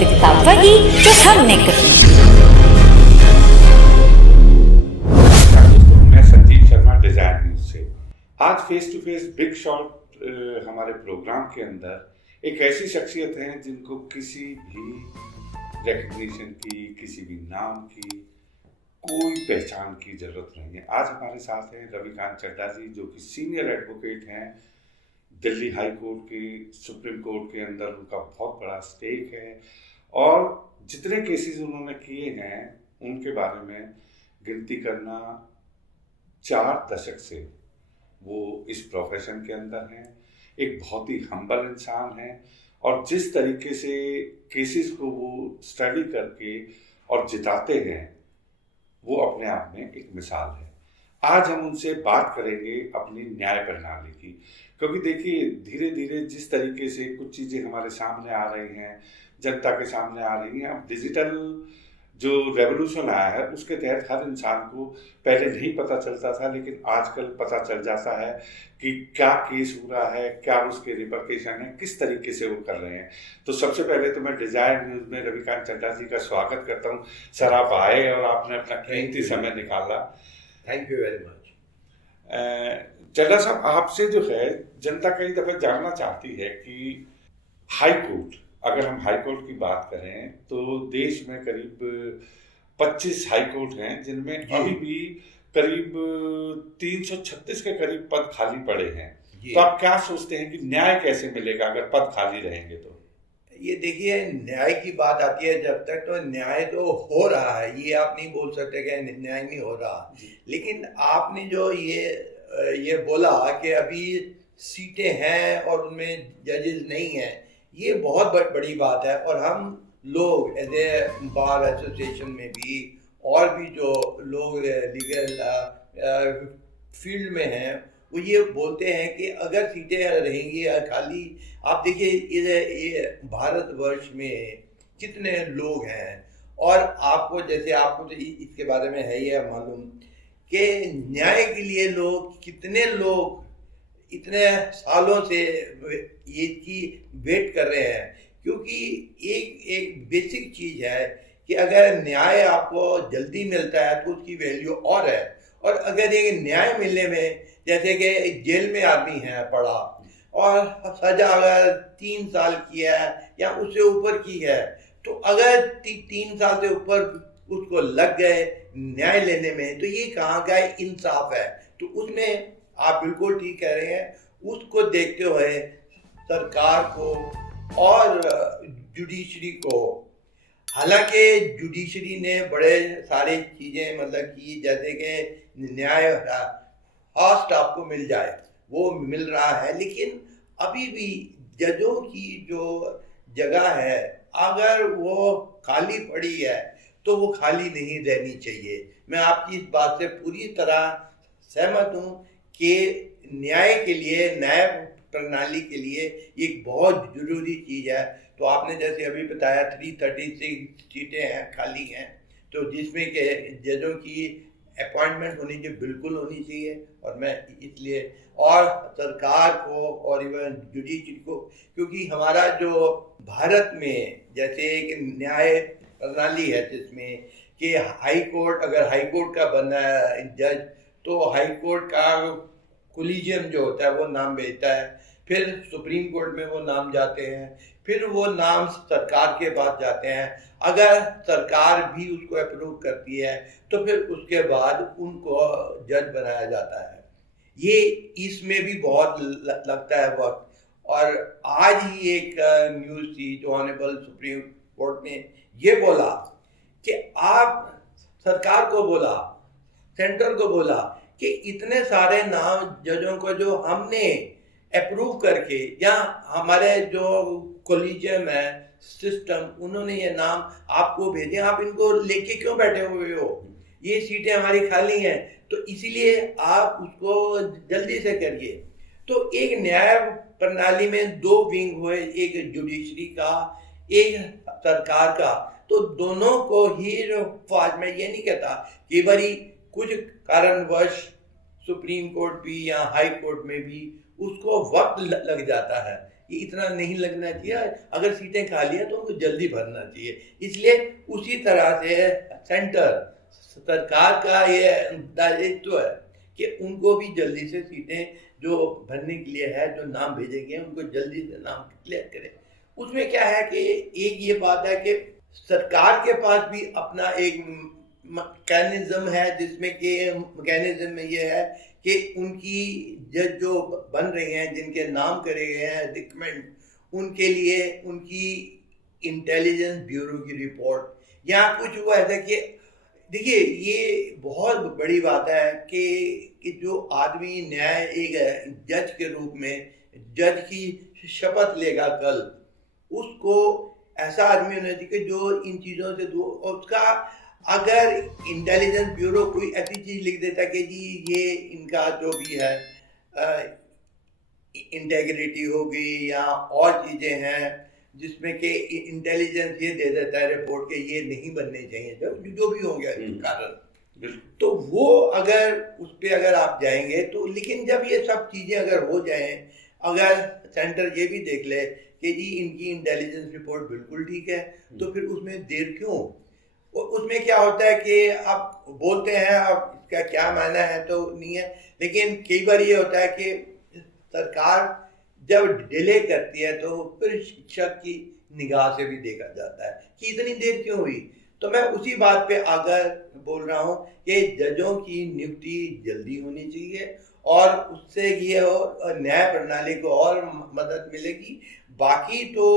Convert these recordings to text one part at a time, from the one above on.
वास्तविकता वही जो हमने कही। मैं संजीव शर्मा, डिजाइन न्यूज से। आज face to face big shot हमारे प्रोग्राम के अंदर एक ऐसी शख्सियत है जिनको किसी भी रिकग्निशन की, किसी भी नाम की कोई पहचान की जरूरत नहीं है। आज हमारे साथ हैं रविकांत चड्ढा जी, जो कि सीनियर एडवोकेट हैं दिल्ली हाई कोर्ट के, सुप्रीम कोर्ट के अंदर उनका बहुत बड़ा स्टेक है और जितने केसेस उन्होंने किए हैं उनके बारे में गिनती करना 4 दशक से वो इस प्रोफेशन के अंदर हैं। एक बहुत ही हम्बल इंसान है और जिस तरीके से केसेस को वो स्टडी करके और जिताते हैं वो अपने आप में एक मिसाल है। आज हम उनसे बात करेंगे अपनी न्याय प्रणाली की, क्योंकि देखिए धीरे धीरे जिस तरीके से कुछ चीज़ें हमारे सामने आ रही हैं, जनता के सामने आ रही हैं। अब डिजिटल जो रेवोल्यूशन आया है उसके तहत हर इंसान को पहले नहीं पता चलता था, लेकिन आजकल पता चल जाता है कि क्या केस हो रहा है, क्या उसके रिपरकेशन है, किस तरीके से वो कर रहे हैं। तो सबसे पहले तो मैं डिजायर न्यूज में रविकांत चड्ढा जी का स्वागत करता हूँ। सर, आप आए और आपने अपना कीमती समय निकाला। Thank you very much. Chadha साहब, आपसे जो है जनता कई दफे जानना चाहती है कि हाई कोर्ट, अगर हम हाई कोर्ट की बात करें तो देश में करीब 25 हाई कोर्ट हैं जिनमें अभी भी करीब 336 के करीब पद खाली पड़े हैं। तो आप क्या सोचते हैं कि न्याय कैसे मिलेगा अगर पद खाली रहेंगे? तो ये देखिए, न्याय की बात आती है जब तक, तो न्याय तो हो रहा है, ये आप नहीं बोल सकते कि न्याय नहीं हो रहा। लेकिन आपने जो ये बोला कि अभी सीटें हैं और उनमें जजेस नहीं हैं, ये बहुत बड़ी बात है। और हम लोग एज ए बार एसोसिएशन में भी और भी जो लोग लीगल फील्ड में हैं वो ये बोलते हैं कि अगर सीटें रहेंगी खाली, आप देखिए ये भारतवर्ष में कितने लोग हैं। और आपको जैसे आपको तो इसके बारे में है ही मालूम कि न्याय के लिए कितने लोग इतने सालों से ये चीज वेट कर रहे हैं। क्योंकि एक बेसिक चीज है कि अगर न्याय आपको जल्दी मिलता है तो उसकी वैल्यू और है। और अगर ये न्याय मिलने में, जैसे कि जेल में आदमी है पड़ा और सजा अगर 3 साल की है या उससे ऊपर की है, तो अगर 3 साल से ऊपर उसको लग गए न्याय लेने में, तो ये कहाँ का इंसाफ है? तो उसमें आप बिल्कुल ठीक कह रहे हैं। उसको देखते हुए सरकार को और जुडिशरी को, हालांकि जुडिशरी ने बड़े सारे चीजें मतलब की, जैसे कि न्याय फास्ट आपको मिल जाए, वो मिल रहा है। लेकिन अभी भी जजों की जो जगह है अगर वो खाली पड़ी है तो वो खाली नहीं रहनी चाहिए। मैं आपकी इस बात से पूरी तरह सहमत हूँ कि न्याय के लिए, न्याय प्रणाली के लिए एक बहुत जरूरी चीज है। तो आपने जैसे अभी बताया 336 सीटें हैं, खाली हैं, तो जिसमें के जजों की अपॉइंटमेंट होनी चाहिए, बिल्कुल होनी चाहिए। और मैं इसलिए और सरकार को और इवन जुडिशरी को, क्योंकि हमारा जो भारत में जैसे एक न्याय प्रणाली है जिसमें कि हाई कोर्ट, अगर हाई कोर्ट का बनना है जज, तो हाई कोर्ट का कोलिजियम जो होता है वो नाम भेजता है, फिर सुप्रीम कोर्ट में वो नाम जाते हैं, फिर वो नाम सरकार के पास जाते हैं। अगर सरकार भी उसको अप्रूव करती है तो फिर उसके बाद उनको जज बनाया जाता है। ये इसमें भी बहुत लगता है वक्त। और आज ही एक न्यूज़ थी जो ऑनरेबल सुप्रीम कोर्ट ने ये बोला कि आप सरकार को बोला, सेंटर को बोला कि इतने सारे नाम जजों को जो हमने अप्रूव करके, या हमारे जो कोलिजियम है सिस्टम, उन्होंने ये नाम आपको भेजे, आप इनको लेके क्यों बैठे हुए हो? ये सीटें हमारी खाली हैं, तो इसीलिए आप उसको जल्दी से करिए। तो एक न्याय प्रणाली में 2 विंग हुए, एक जुडिशरी का, एक सरकार का। तो दोनों को ही फाज, मैं ये नहीं कहता कि भाई कुछ कारणवश सुप्रीम कोर्ट भी या हाई कोर्ट में भी उसको वक्त लग जाता है, कि इतना नहीं लगना चाहिए, अगर सीटें खाली हैं तो उनको जल्दी भरना चाहिए। इसलिए उसी तरह से सेंटर सरकार का ये दायित्व है कि उनको भी जल्दी से सीटें जो भरने के लिए है, जो नाम भेजे गए हैं, उनको जल्दी से नाम क्लियर करें। उसमें क्या है कि एक ये बात है कि सरकार के पास भी अपना एक मैकेनिज्म है, जिसमें कि मैकेनिज्म में ये है कि उनकी जज जो बन रहे हैं, जिनके नाम करे गए हैं रिकमेंड, उनके लिए उनकी इंटेलिजेंस ब्यूरो की रिपोर्ट या कुछ हुआ ऐसा कि देखिए ये बहुत बड़ी बात है कि जो आदमी न्याय एक जज के रूप में जज की शपथ लेगा कल, उसको ऐसा आदमी होना चाहिए जो इन चीज़ों से दूर, और उसका अगर इंटेलिजेंस ब्यूरो कोई ऐसी चीज़ लिख देता कि जी ये इनका जो भी है इंटेग्रिटी हो गई या और चीज़ें हैं जिसमें कि इंटेलिजेंस ये दे देता है रिपोर्ट के ये नहीं बनने चाहिए, जो भी हो गया कारण, तो वो अगर उस पर अगर आप जाएंगे तो, लेकिन जब ये सब चीज़ें अगर हो जाएं, अगर सेंटर ये भी देख ले कि जी इनकी इंटेलिजेंस रिपोर्ट बिल्कुल ठीक है, तो फिर उसमें देर क्यों? उसमें क्या होता है कि आप बोलते हैं, अब इसका क्या मायना है तो नहीं है, लेकिन कई बार ये होता है कि सरकार जब डिले करती है तो फिर शिक्षक की निगाह से भी देखा जाता है कि इतनी देर क्यों हुई। तो मैं उसी बात पे आकर बोल रहा हूँ कि जजों की नियुक्ति जल्दी होनी चाहिए और उससे ये और न्याय प्रणाली को और मदद मिलेगी। बाकी तो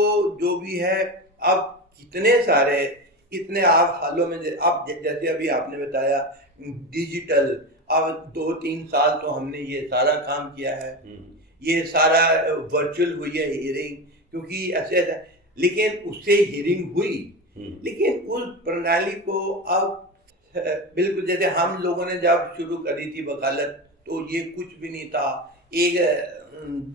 जो भी है, अब कितने सारे इतने आप हालों में, अब जैसे अभी आपने बताया डिजिटल, अब 2-3 साल तो हमने ये सारा काम किया है, ये सारा वर्चुअल हुई है हियरिंग, क्योंकि ऐसे ऐसा, लेकिन उससे हियरिंग हुई, लेकिन उस प्रणाली को अब बिल्कुल जैसे हम लोगों ने जब शुरू करी थी वकालत तो ये कुछ भी नहीं था, एक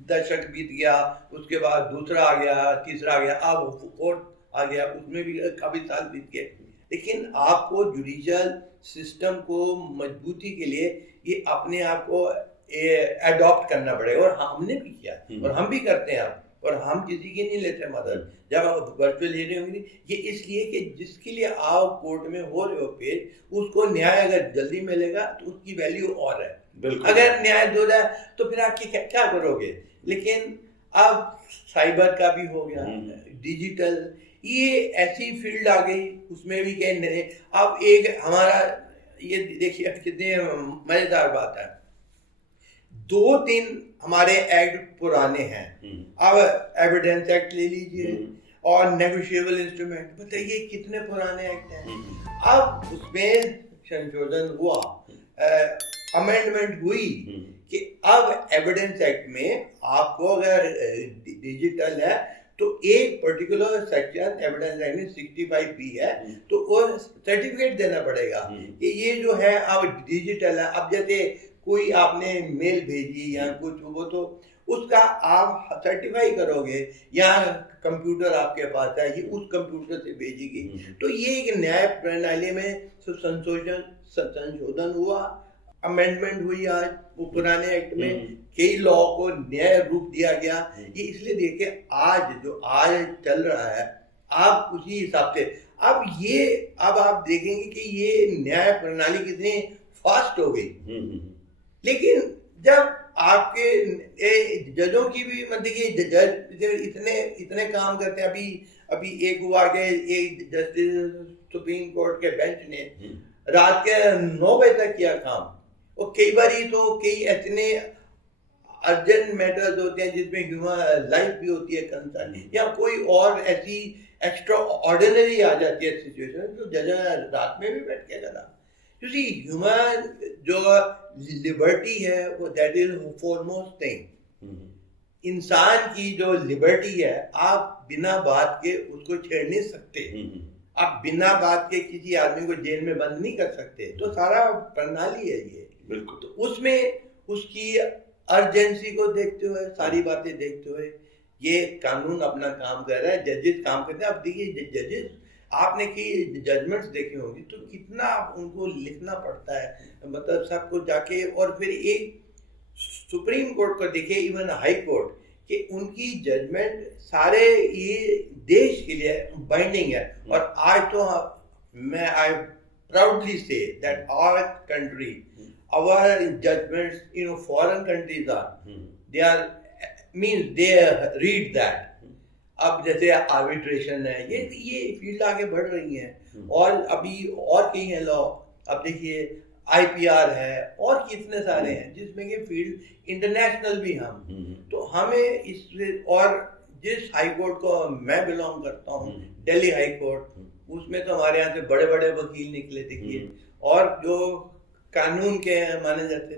दशक बीत गया, उसके बाद दूसरा आ गया, तीसरा आ गया, अब कोर्ट आ गया, उसमें भी काफी साल बीत गए। लेकिन आपको जुडिशियल सिस्टम को मजबूती के लिए ये अपने आप को एडॉप्ट करना पड़ेगा, और हमने भी किया और हम भी करते हैं अब, और हम किसी की नहीं लेते मदद जब वर्चुअल हियरिंग होगी। ये इसलिए कि जिसके लिए आप कोर्ट में हो रहे हो पेश, उसको न्याय अगर जल्दी मिलेगा तो उसकी वैल्यू और है। अगर न्याय दो जाए तो फिर आप क्या करोगे। लेकिन अब साइबर का भी हो गया, डिजिटल, ये ऐसी फील्ड आ गई, उसमें भी कहीं अब एक हमारा ये देखिए कितने मजेदार बात है, 2-3 हमारे एक्ट पुराने हैं, अब एविडेंस एक्ट ले लीजिए और नेगोशिएबल इंस्ट्रूमेंट, बताइए कितने पुराने एक्ट हैं। अब उसमें संशोधन हुआ, अमेंडमेंट हुई कि अब एविडेंस एक्ट में आपको अगर डिजिटल है तो एक पर्टिकुलर सेक्शन एविडेंस एक्ट में 65B है, तो वो सर्टिफिकेट देना पड़ेगा कि ये जो है अब डिजिटल है। अब जैसे कोई आपने मेल भेजी या कुछ, वो तो उसका आप सर्टिफाई करोगे, या कंप्यूटर आपके पास है, ये उस कंप्यूटर से भेजेगी। तो ये एक न्याय प्रणाली में संशोधन हुआ, अमेंडमेंट हुई आज वो पुराने एक्ट में, कई लॉ को नया रूप दिया गया। ये इसलिए देखिए आज जो आज चल रहा है, आप उसी हिसाब से अब आप देखेंगे कि ये न्याय प्रणाली कितनी फास्ट हो गई। लेकिन जब आपके जजों की भी मतलब जज इतने काम करते हैं, अभी एक हुआ कि एक जस्टिस सुप्रीम कोर्ट के बेंच ने रात के 9 बजे तक किया काम, और कई बार तो कई इतने अर्जेंट मैटर्स होते हैं जिसमें ह्यूमन लाइफ भी होती है कंसर्न, या कोई और ऐसी एक्स्ट्रा ऑर्डिनरी आ जाती है सिचुएशन, तो जज रात में भी बैठ के करा। क्योंकि ह्यूमन जो लिबर्टी है वो दैट इज फॉरमोस्ट थिंग। इंसान की जो लिबर्टी है, आप बिना बात के उसको छेड़ नहीं सकते, आप बिना बात के किसी आदमी को जेल में बंद नहीं कर सकते। तो सारा प्रणाली है ये, बिल्कुल। तो उसमें उसकी अर्जेंसी को देखते हुए, सारी बातें देखते हुए ये कानून अपना काम कर रहा है, जजेस काम करते हैं। अब देखिए जजेस, आपने की जजमेंट्स देखी होंगी तो कितना उनको लिखना पड़ता है, मतलब सबको जाके, और फिर एक सुप्रीम कोर्ट को देखिए, इवन हाई कोर्ट, कि उनकी जजमेंट सारे ये देश के लिए बाइंडिंग है। और आज तो मैं I proudly say that our country, our judgments in foreign countries are they are means they read that. अब जैसे आर्बिट्रेशन है, ये फील्ड आगे बढ़ रही है, और अभी और कई हैं लॉ। अब देखिए IPR है और कितने सारे हैं जिसमें कि फील्ड इंटरनेशनल भी हम। तो हमें इस, और जिस हाई कोर्ट को मैं बिलोंग करता हूँ, दिल्ली हाई कोर्ट, उसमें तो हमारे यहाँ से बड़े बड़े वकील निकले देखिए, और जो कानून के माने जाते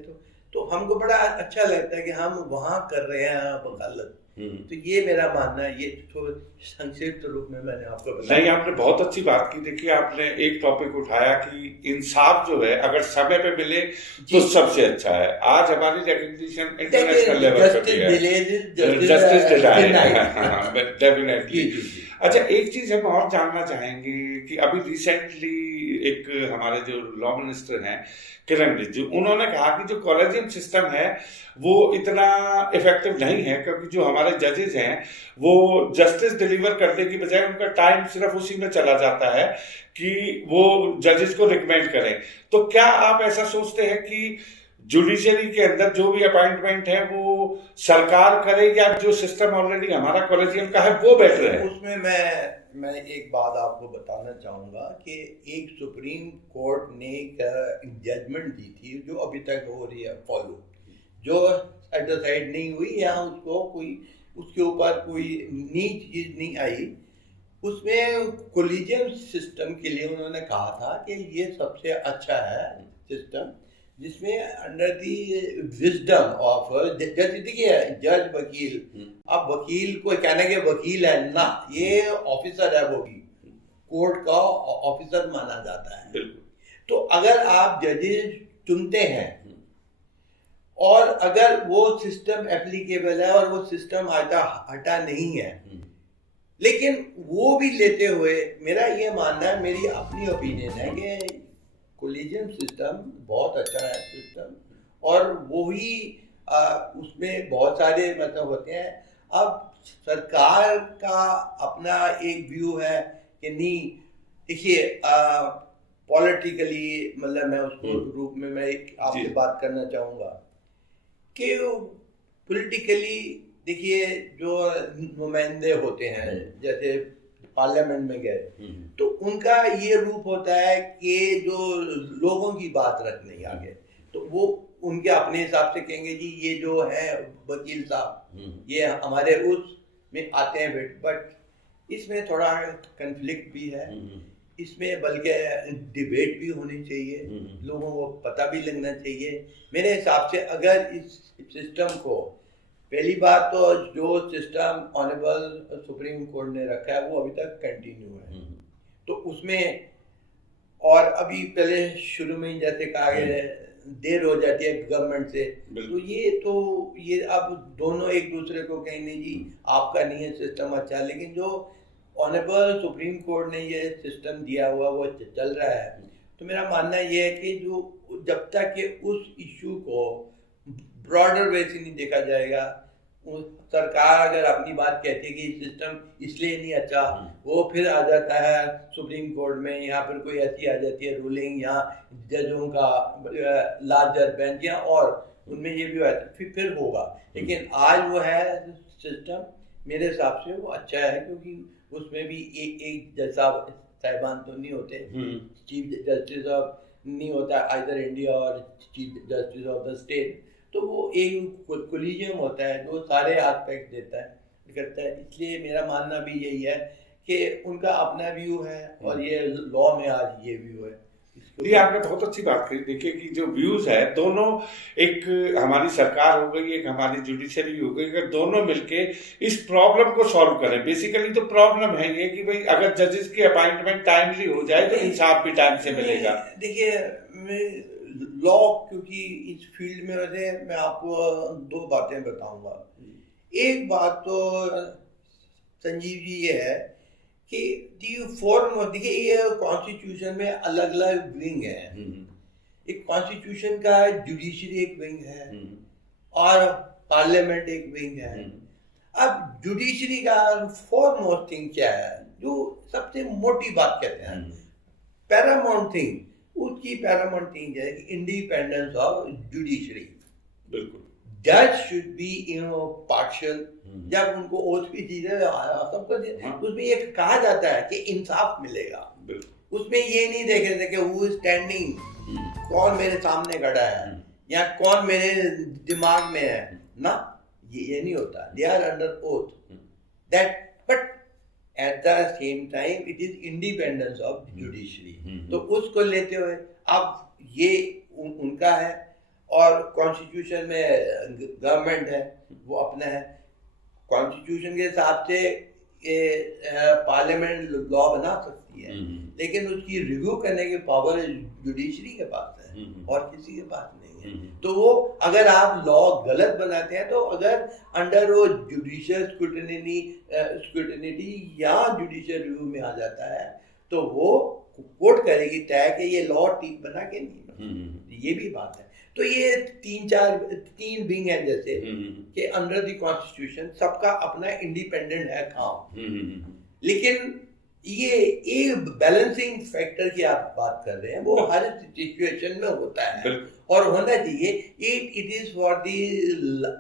तो हमको बड़ा अच्छा लगता है कि हम वहाँ कर रहे हैं वकालत। तो ये मेरा मानना है, ये थोड़ा संक्षिप्त रूप में मैंने आपको बताया। नहीं, आपने बहुत अच्छी बात की। देखिए, आपने एक टॉपिक उठाया कि इंसाफ जो है अगर समय पे मिले तो सबसे अच्छा है। आज हमारी रिकग्निशन इंटरनेशनल लेवल पे है, जस्टिस डिनाइड, डेफिनेटली। अच्छा, एक चीज हम और जानना चाहेंगे कि अभी रिसेंटली एक हमारे जो लॉ मिनिस्टर हैं किरण रिजिजू, उन्होंने कहा कि जो कॉलेजियम सिस्टम है वो इतना इफेक्टिव नहीं है, क्योंकि जो हमारे जजेस हैं वो जस्टिस डिलीवर करने की बजाय उनका टाइम सिर्फ उसी में चला जाता है कि वो जजेस को रिकमेंड करें। तो क्या आप ऐसा सोचते हैं कि जुडिशरी के अंदर जो भी अपॉइंटमेंट है वो सरकार करे, या जो सिस्टम ऑलरेडी हमारा कॉलेजियम का है वो बेटर है? उसमें मैं एक बात आपको बताना चाहूँगा कि एक सुप्रीम कोर्ट ने एक जजमेंट दी थी जो अभी तक हो रही है फॉलो, जो सेटिस्फाइड नहीं हुई या उसको कोई उसके ऊपर कोई नीच चीज नहीं आई। उसमें कॉलेजियम सिस्टम के लिए उन्होंने कहा था कि ये सबसे अच्छा है सिस्टम, जिसमें अंडर दी विजडम ऑफ जज, देखिए जज वकील, अब वकील को कहने के वकील है ना, ये ऑफिसर है, वो भी कोर्ट का ऑफिसर माना जाता है। तो अगर आप जजेस चुनते हैं और अगर वो सिस्टम एप्लीकेबल है और वो सिस्टम हटा नहीं है, लेकिन वो भी लेते हुए मेरा ये मानना है, मेरी अपनी ओपिनियन है कि कॉलेजियम सिस्टम बहुत अच्छा है सिस्टम, और वही उसमें बहुत सारे मतलब होते हैं। अब सरकार का अपना एक व्यू है कि नहीं, देखिए पॉलिटिकली, मतलब मैं उसको रूप में मैं आपसे बात करना चाहूँगा कि पॉलिटिकली देखिए जो नुमाइंदे होते हैं जैसे पार्लियामेंट में गए, तो उनका ये रूप होता है कि जो लोगों की बात रखने आगे, तो वो उनके अपने हिसाब से कहेंगे जी ये जो है वकील साहब ये हमारे उस में आते हैं, बट इसमें थोड़ा कंफ्लिक्ट भी है, इसमें बल्कि डिबेट भी होनी चाहिए, लोगों को पता भी लगना चाहिए। मेरे हिसाब से अगर इस सिस्टम को, पहली बात तो जो सिस्टम ऑनरेबल सुप्रीम कोर्ट ने रखा है वो अभी तक कंटिन्यू है, तो उसमें, और अभी पहले शुरू में ही जैसे कहा गया देर हो जाती है गवर्नमेंट से, तो ये अब दोनों एक दूसरे को कहीं नहीं जी आपका नहीं है सिस्टम अच्छा, लेकिन जो ऑनरेबल सुप्रीम कोर्ट ने ये सिस्टम दिया हुआ वो चल रहा है। तो मेरा मानना ये है कि जो जब तक कि उस इश्यू को ब्रॉडर वे से नहीं देखा जाएगा, सरकार अगर अपनी बात कहती है कि सिस्टम इसलिए नहीं अच्छा, वो फिर आ जाता है सुप्रीम कोर्ट में, यहाँ पर कोई ऐसी आ जाती है रूलिंग, यहाँ जजों का लार्जर बेंच या और उनमें ये भी फिर होगा। लेकिन आज वो है सिस्टम, मेरे हिसाब से वो अच्छा है, क्योंकि उसमें भी एक जज साहिबान तो नहीं होते, चीफ जस्टिस ऑफ नहीं होता आइदर इंडिया और chief justice of the state, तो वो एक कोलिजियम होता है जो सारे एस्पेक्ट देता है करता है। इसलिए मेरा मानना भी यही है कि उनका अपना व्यू है और ये लॉ में आज ये व्यू है। ये आपने बहुत अच्छी बात कही। देखिए कि जो व्यूज है दोनों, एक हमारी सरकार हो गई, एक हमारी जुडिशरी हो गई, अगर दोनों मिलके इस प्रॉब्लम को सॉल्व करें, बेसिकली तो प्रॉब्लम है ये कि भाई अगर जजेस की अपॉइंटमेंट टाइमली हो जाए तो इंसाफ भी टाइम से मिलेगा। देखिए लॉ, क्योंकि इस फील्ड में वैसे मैं आपको दो बातें बताऊंगा। एक बात तो संजीव जी ये है कि फॉर्म, देखिए ये कॉन्स्टिट्यूशन में अलग अलग विंग है, एक कॉन्स्टिट्यूशन का जुडिशरी एक विंग है और पार्लियामेंट एक विंग है। अब जुडिशरी का फॉरमोस्ट थिंग क्या है, जो सबसे मोटी बात कहते हैं, पैरामाउंट थिंग, उसकी पैरामाउंट थिंग है कि इंडिपेंडेंस ऑफ जुडिशरी। बिल्कुल। जज शुड बी पार्शियल। जब उनको ओथ भी दी जाए सब कुछ, उसमें ये कहा जाता है कि इंसाफ मिलेगा। उसमें ये नहीं देखे थे कि हु इज स्टैंडिंग, कौन मेरे सामने खड़ा है या कौन मेरे दिमाग में है ना, ये नहीं होता। They are under oath that, but at the same time it is independence of judiciary. तो उसको लेते हुए अब ये उनका है, और कॉन्स्टिट्यूशन में गवर्नमेंट है वो अपना है, कॉन्स्टिट्यूशन के हिसाब से पार्लियामेंट लॉ बना सकती है, लेकिन उसकी रिव्यू करने की पावर जुडिशरी के पास है और किसी के पास नहीं है। तो वो अगर आप लॉ गलत बनाते हैं, तो अगर अंडर वो जुडिशियल स्क्रूटिनी या जुडिशियल रिव्यू में आ जाता है, तो वो कोर्ट करेगी तय कि ये लॉ ठीक बना के नहीं बना। ये भी बात है। तो ये तीन विंग है जैसे कि अंडर द कॉन्स्टिट्यूशन सबका अपना इंडिपेंडेंट है काम, लेकिन ये एक बैलेंसिंग फैक्टर की आप बात कर रहे हैं, वो हर सिचुएशन में होता है और होना चाहिए। It is for the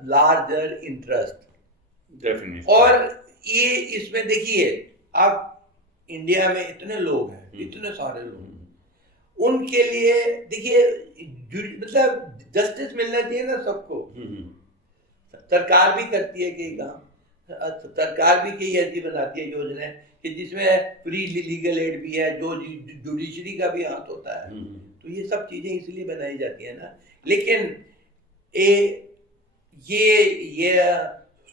larger interest. और ये इसमें देखिए, अब इंडिया में इतने लोग हैं, इतने सारे लोग, उनके लिए देखिए मतलब जस्टिस मिलना चाहिए ना सबको। सरकार भी करती है कई काम, सरकार भी कई ऐसी बनाती है योजनाएं कि जिसमें फ्री लीगल एड भी है, जो जुडिशरी का भी हाथ होता है। तो ये सब चीजें इसलिए बनाई जाती है ना, लेकिन ये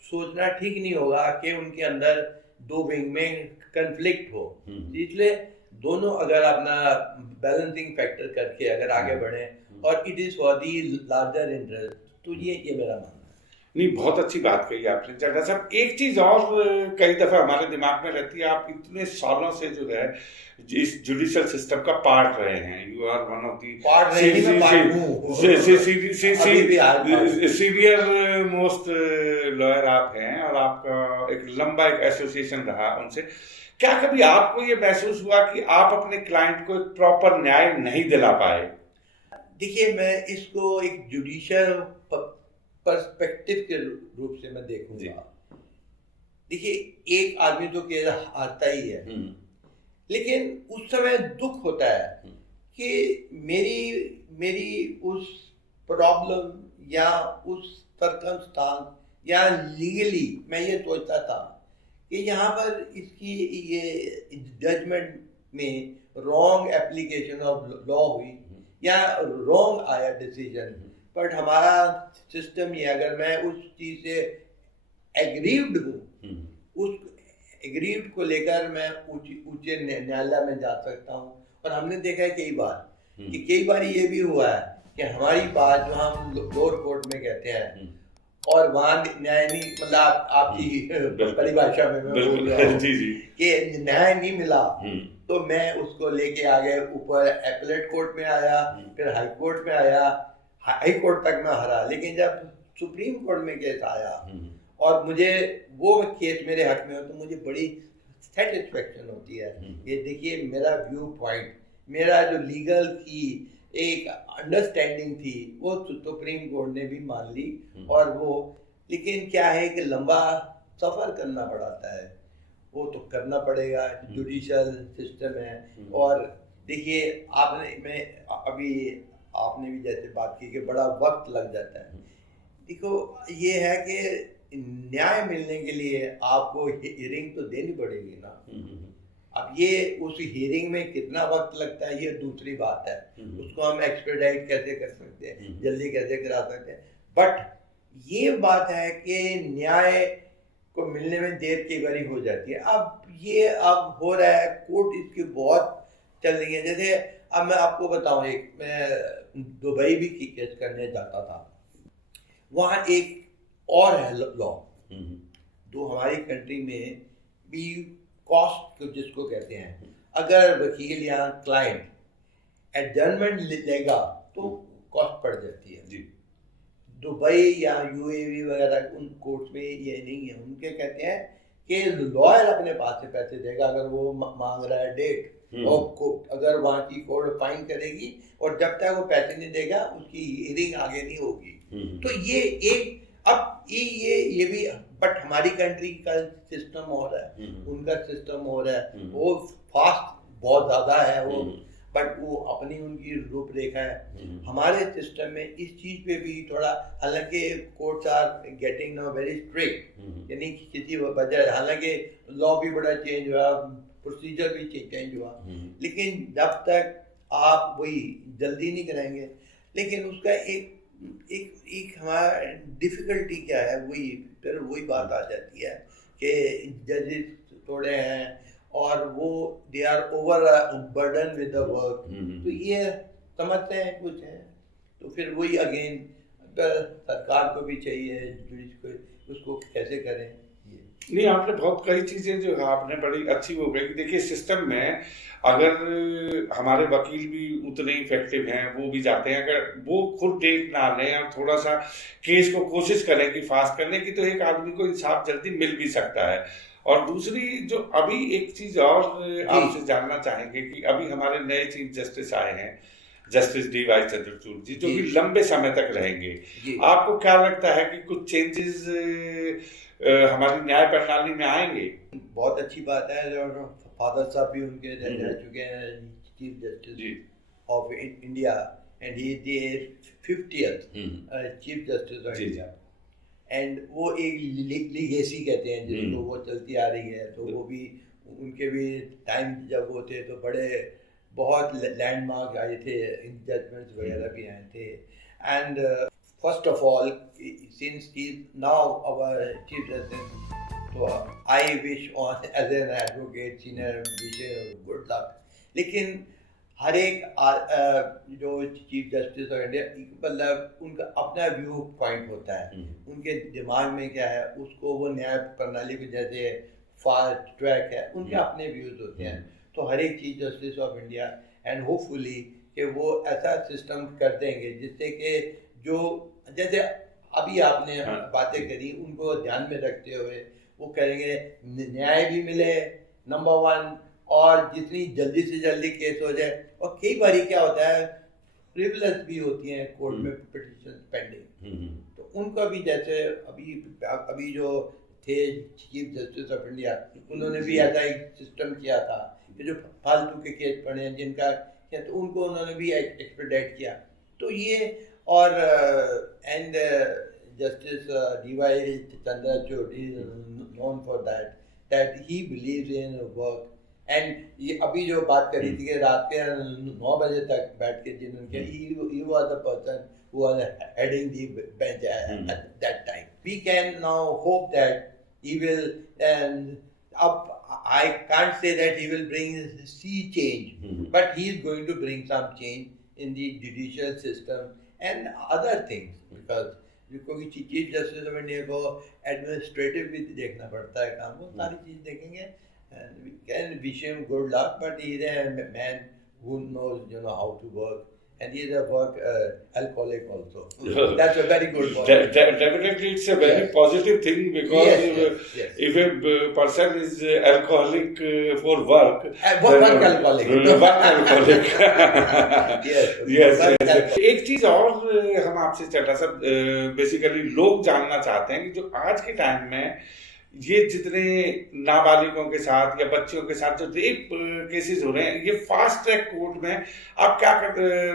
सोचना ठीक नहीं होगा कि उनके अंदर दो विंग में कंफ्लिक्ट हो। इसलिए दोनों अगर अपना बैलेंसिंग फैक्टर करके अगर आगे बढ़े और it is for the larger interest, तो ये मेरा मानना है। नहीं, बहुत अच्छी बात कही आपने चड्ढा साहब। एक चीज और कई दफा हमारे दिमाग में रहती है, आप इतने सालों से जो है इस जुडिशियल सिस्टम का पार्ट रहे हैं, you are one of the senior most lawyer आप हैं, और आपका एक लंबा एक एसोसिएशन रहा उनसे। क्या कभी आपको ये महसूस हुआ कि आप अपने क्लाइंट को एक प्रॉपर न्याय नहीं दिला पाए? देखिए, मैं इसको एक जुडिशियल पर्सपेक्टिव के रूप से मैं देखूंगा। देखिए, एक आदमी तो केस हारता ही है, लेकिन उस समय दुख होता है कि मेरी उस प्रॉब्लम या उस सर्कमस्टांस या लीगली मैं ये सोचता था कि यहाँ पर इसकी ये जजमेंट में रॉन्ग एप्लीकेशन ऑफ लॉ हुई या रॉन्ग आया डिसीजन, बट हमारा सिस्टम ये, अगर मैं उस चीज से एग्रीव्ड हूँ, उस एग्रीव्ड को लेकर मैं ऊंचे न्यायालय में जा सकता हूँ। और हमने देखा है कई बार कि कई बार ये भी हुआ है कि हमारी बात जो हम लोअर कोर्ट में कहते हैं और वहाँ न्याय नहीं, मतलब आपकी परिभाषा में मैं बोल रहा हूँ कि न्याय नहीं मिला, तो मैं उसको लेके आगे ऊपर एपलेट कोर्ट में आया, फिर हाई कोर्ट में आया, हाई कोर्ट तक मैं हरा। लेकिन जब सुप्रीम कोर्ट में केस आया और मुझे वो केस मेरे हक में हो, तो मुझे बड़ी सेटिस्फेक्शन होती है। ये देखिए, मेरा व्यू पॉइंट, मेरा जो लीगल की एक अंडरस्टैंडिंग थी, वो सुप्रीम कोर्ट ने भी मान ली। और वो, लेकिन क्या है कि लंबा सफर करना पड़ता है, वो तो करना पड़ेगा, जुडिशियल सिस्टम है। और देखिए, आपने भी जैसे बात की कि बड़ा वक्त लग जाता है। देखो, ये है कि न्याय मिलने के लिए आपको हियरिंग तो देनी पड़ेगी ना। अब ये उस हियरिंग में कितना वक्त लगता है ये दूसरी बात है, उसको हम एक्सपेडाइट कैसे कर सकते हैं, जल्दी कैसे करा सकते हैं। बट ये बात है कि न्याय को मिलने में देर कई बार हो जाती है। अब हो रहा है, कोर्ट इसकी बहुत चल रही है। जैसे अब मैं आपको बताऊं, मैं दुबई भी की केस करने जाता था, वहाँ एक और है लॉ जो हमारी कंट्री में भी कॉस्ट जिसको कहते हैं, अगर वकील या क्लाइंट एडजर्नमेंट लेगा तो कॉस्ट पड़ जाती है। दुबई या यूएवी वगैरह उन कोर्ट में ये नहीं है। उनके कहते हैं कि लॉयर अपने पास से पैसे देगा अगर वो मांग रहा है डेट, और अगर वहाँ की कोर्ट फाइन करेगी और जब तक वो पैसे नहीं देगा उसकी हियरिंग आगे नहीं होगी। तो ये एक अब ये भी, बट हमारी कंट्री का सिस्टम हो रहा है, उनका सिस्टम हो रहा है, वो फास्ट बहुत ज़्यादा है वो, बट वो अपनी उनकी रूपरेखा है। हमारे सिस्टम में इस चीज़ पे भी थोड़ा, हालांकि courts are getting now very strict, यानी किसी वजह, हालांकि लॉ भी बड़ा चेंज हुआ, प्रोसीजर भी चेंज हुआ, लेकिन जब तक आप वही जल्दी नहीं कराएंगे, लेकिन उसका एक हमारा डिफ़िकल्टी क्या है, फिर वही बात आ जाती है कि जजेस थोड़े हैं और वो they are over burden with the work, तो ये समझते हैं कुछ है, तो फिर वही अगेन सरकार को भी चाहिए जुडिस को उसको कैसे करें। नहीं, आपने बहुत कई चीजें जो आपने बड़ी अच्छी वो कही। देखिए सिस्टम में अगर हमारे वकील भी उतने इफेक्टिव हैं, वो भी जाते हैं, अगर वो खुद डेट ना लें और थोड़ा सा केस को कोशिश करें कि फास्ट करने की, तो एक आदमी को इंसाफ जल्दी मिल भी सकता है। और दूसरी जो अभी एक चीज और आपसे जानना चाहेंगे कि अभी हमारे नए चीफ जस्टिस आए हैं, जस्टिस डी.वाई. चंद्रचूड़ जी, जो कि लंबे समय तक रहेंगे। आपको क्या लगता है कि कुछ चेंजेस हमारी न्याय प्रणाली में आएंगे? बहुत अच्छी बात है, फादर साहब भी उनके रह चुके हैं chief justice of India, and he is the 50th chief justice of India, and वो एक लीगेसी कहते हैं जिसको, वो चलती आ रही है। तो वो भी उनके भी टाइम जब वो थे तो बड़े बहुत लैंडमार्क आए थे, जजमेंट्स वगैरह भी आए थे। And first of all, since he now our chief justice, तो I wish on as an advocate senior good luck. लेकिन हर एक जो चीफ जस्टिस ऑफ इंडिया, मतलब उनका अपना व्यू पॉइंट होता है, उनके दिमाग में क्या है उसको वो न्याय प्रणाली को जैसे फास्ट ट्रैक है, उनके अपने व्यूज होते हैं। तो हर एक chief justice of India, and hopefully कि वो ऐसा सिस्टम कर देंगे जिससे कि जो जैसे अभी आपने बातें करी उनको ध्यान में रखते हुए वो करेंगे, न्याय भी मिले नंबर 1, और जितनी जल्दी से जल्दी केस हो जाए। और कई बार क्या होता है, फ्रिवलेस भी होती हैं कोर्ट में पिटीशन पेंडिंग, तो उनका भी जैसे अभी जो थे चीफ जस्टिस ऑफ इंडिया, उन्होंने भी ऐसा एक सिस्टम किया था कि जो फालतू के केस पड़े हैं जिनका, तो उनको उन्होंने भी एक्सपेडिट किया। तो ये, और and justice D.Y.. Chandrachud is known for that he believes in work. And ये अभी जो बात करी थी कि रात के 9 बजे तक बैठ के जिन्होंने, he was the person who was heading the bench at that time. We can now hope that he will, and I can't say that he will bring sea change, but he is going to bring some change in the judicial system and other things, because क्योंकि chief justice of India को administrative भी देखना पड़ता है काम, वो सारी चीज़ देखेंगे। And we can wish him good luck, but he is a man who knows, how to work, and he is a work alcoholic also. That's a very good point. Definitely, it's a very positive thing, because if a person is alcoholic for work, work alcoholic. Work alcoholic. yes. एक चीज और हम आपसे चर्चा सब basically लोग जानना चाहते हैं कि जो आज के टाइम में ये जितने नाबालिगों के साथ या बच्चियों के साथ जो रेप केसेस हो रहे हैं, ये फास्ट ट्रैक कोर्ट में आप क्या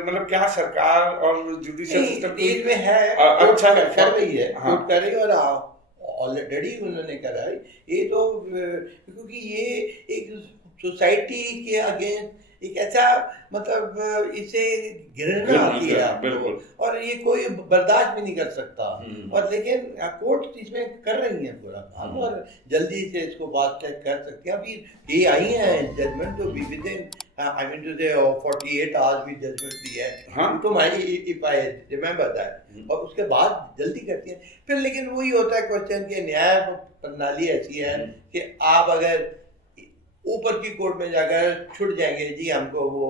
मतलब क्या सरकार और जुडिशियल सिस्टम में है अच्छा कर रही है, कोर्ट कर रही है, और ऑलरेडी उन्होंने करा है ये, तो क्योंकि ये एक सोसाइटी के अगेंस्ट एक ऐसा, मतलब इसे घृणा आती है आपको, और ये कोई बर्दाश्त भी नहीं कर सकता। और लेकिन कोर्ट इसमें कर रही है पूरा काम, और जल्दी से इसको बात तय कर सकती है। अभी ये आई है जजमेंट, तो within I mean to say 48 hours भी जजमेंट दी है, तो इफ आई रिमेम्बर दैट, और उसके बाद जल्दी करती है फिर। लेकिन वही होता है क्वेश्चन कि न्याय प्रणाली ऐसी है कि आप अगर ऊपर की कोर्ट में जाकर छुट जाएंगे, जी हमको वो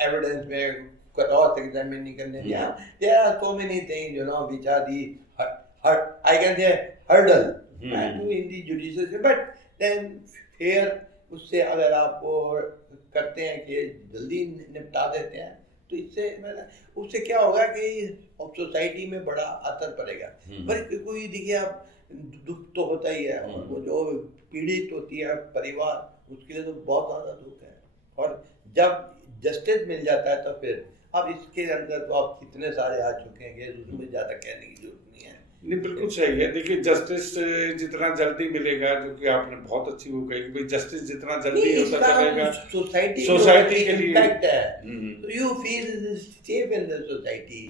एविडेंस में क्रॉस एग्जामिनिंग करने दिया. There are so many things, you know, which are the I can say hurdle in the judicial system. But then फिर उससे अगर आप वो करते हैं कि जल्दी निपटा देते हैं, तो इससे उससे क्या होगा कि सोसाइटी में बड़ा असर पड़ेगा. पर कोई देखिए आप दुख तो होता ही है, और वो जो पीड़ित होती है परिवार, उसके लिए तो बहुत ज़्यादा दुख है. और जब जस्टिस मिल जाता है तो फिर अब इसके अंदर तो आप कितने सारे आ चुके हैं कि उसमें ज़्यादा कहने की जरूरत नहीं है. नहीं, बिल्कुल सही है. देखिए, जस्टिस जितना जल्दी मिलेगा, जो कि आपने बहुत अच्छी वो कही कि भाई जस्टिस जितना जल्दी होता चलेगा सोसाइटी के लिए इम्पैक्ट है. तो you feel safe in the society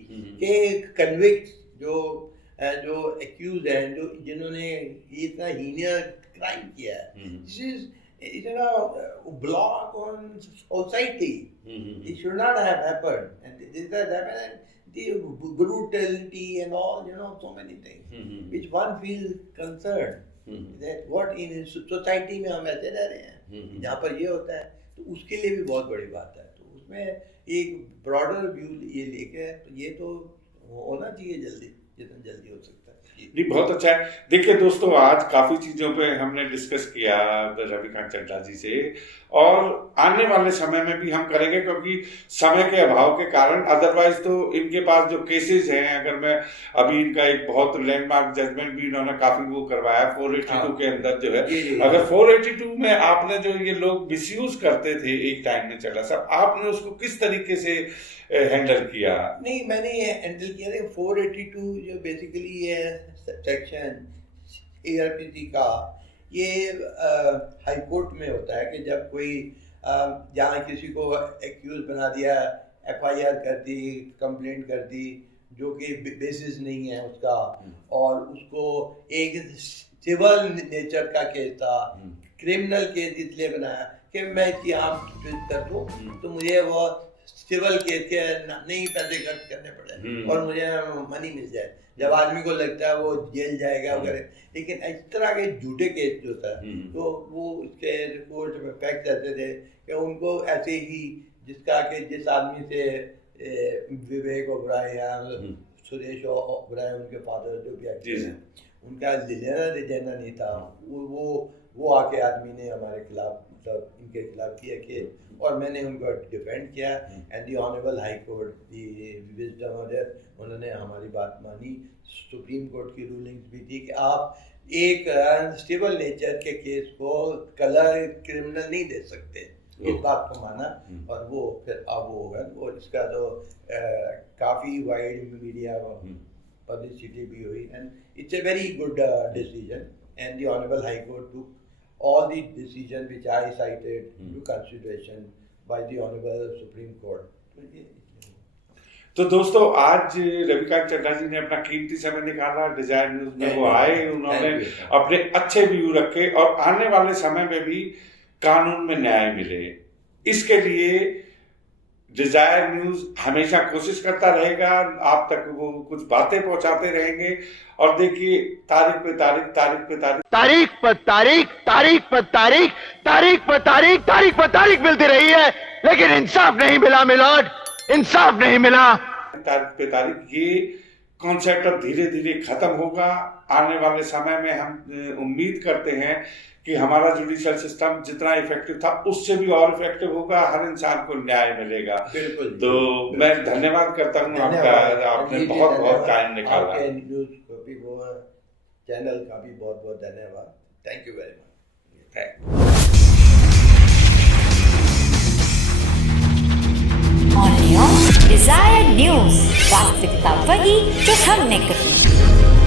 के कन्विक्ट जो एक्यूज हैं, जो जिन्होंने इतना हीनियस क्राइम किया है, this is block on society. It should not have happened, and this has happened. The brutality and all, you know, so many things which one feels concerned that what in society में हम ऐसे रह रहे हैं जहाँ पर ये होता है, तो उसके लिए भी बहुत बड़ी बात है. तो उसमें एक ब्रॉडर व्यू ये लेके, तो ये तो होना चाहिए जल्दी, जितना जल्दी हो सकता है. जी, बहुत अच्छा है. देखिए दोस्तों, आज काफ़ी चीज़ों पे हमने डिस्कस किया रविकांत चड्ढा जी से, और आने वाले समय में भी हम करेंगे, क्योंकि समय के अभाव के कारण. अदरवाइज तो इनके पास जो केसेस हैं, अगर मैं अभी इनका एक बहुत लैंडमार्क जजमेंट भी इन्होंने काफ़ी वो करवाया 482 के अंदर जो है, अगर 482 में आपने जो ये लोग मिसयूज करते थे एक टाइम में चला सब, आपने उसको किस तरीके से हैंडल किया? नहीं, मैंने ये हैंडल किया था. 482 जो बेसिकली ये सेक्शन ARPC का, ये हाई कोर्ट में होता है कि जब कोई जहाँ किसी को एक्यूज बना दिया, FIR कर दी, कंप्लेंट कर दी, जो कि बेसिस नहीं है उसका, और उसको एक सिविल नेचर का केस था, क्रिमिनल केस इसलिए बनाया कि मैं इसकी आम कर दूँ तो मुझे वो सिविल केस के नहीं पैसे खर्च करने पड़े और मुझे मनी मिल जाए. जब आदमी को लगता है वो जेल जाएगा वगैरह, लेकिन इस तरह के झूठे केस जो होता है, तो वो उसके रिपोर्ट में फैक्ट रहते थे कि उनको ऐसे ही जिसका कि जिस आदमी से विवेक ओबराय या सुरेश ओबराय, उनके फादर जो भी एक्टर हैं, उनका लेना नहीं था, वो आके आदमी ने हमारे खिलाफ, मतलब इनके खिलाफ किया कि, और मैंने उनको डिफेंड किया. And the honourable high court, the wisdom of that, उन्होंने हमारी बात मानी. सुप्रीम कोर्ट की रूलिंग्स भी थी कि आप एक सिविल नेचर के केस को कलर क्रिमिनल नहीं दे सकते. इस बात को माना, और वो फिर अब वो होगा, और इसका तो काफ़ी वाइड मीडिया पब्लिसिटी भी हुई. And it's a very good decision, and the honourable high court to all the decision which I cited to consideration by the Honorable Supreme Court. तो दोस्तों, आज रविकांत चड्ढा जी ने अपना कीमती समय निकाला, डिजायर न्यूज में वो आए, उन्होंने अपने अच्छे व्यू रखे, और आने वाले समय में भी कानून में न्याय मिले, इसके लिए डिजायर न्यूज हमेशा कोशिश करता रहेगा, आप तक वो कुछ बातें पहुंचाते रहेंगे. और देखिए, तारीख पे तारीख, तारीख पे तारीख, तारीख पर तारीख, तारीख पर तारीख, तारीख पर तारीख, तारीख पर तारीख मिलती रही है, लेकिन इंसाफ नहीं मिला मिलॉर्ड, इंसाफ नहीं मिला. तारीख पे तारीख, ये कॉन्सेप्ट अब धीरे धीरे खत्म होगा. आने वाले समय में हम उम्मीद करते हैं कि हमारा जुडिशियल सिस्टम जितना इफेक्टिव था उससे भी और इफेक्टिव होगा, हर इंसान को न्याय मिलेगा. बिल्कुल. तो मैं धन्यवाद करता हूँ आपका, आपने बहुत बहुत टाइम निकाला. न्यूज को भी, वो चैनल का भी बहुत बहुत धन्यवाद. Thank you very much. Thank on desire news, वास्तविकता वही जो हमने कही.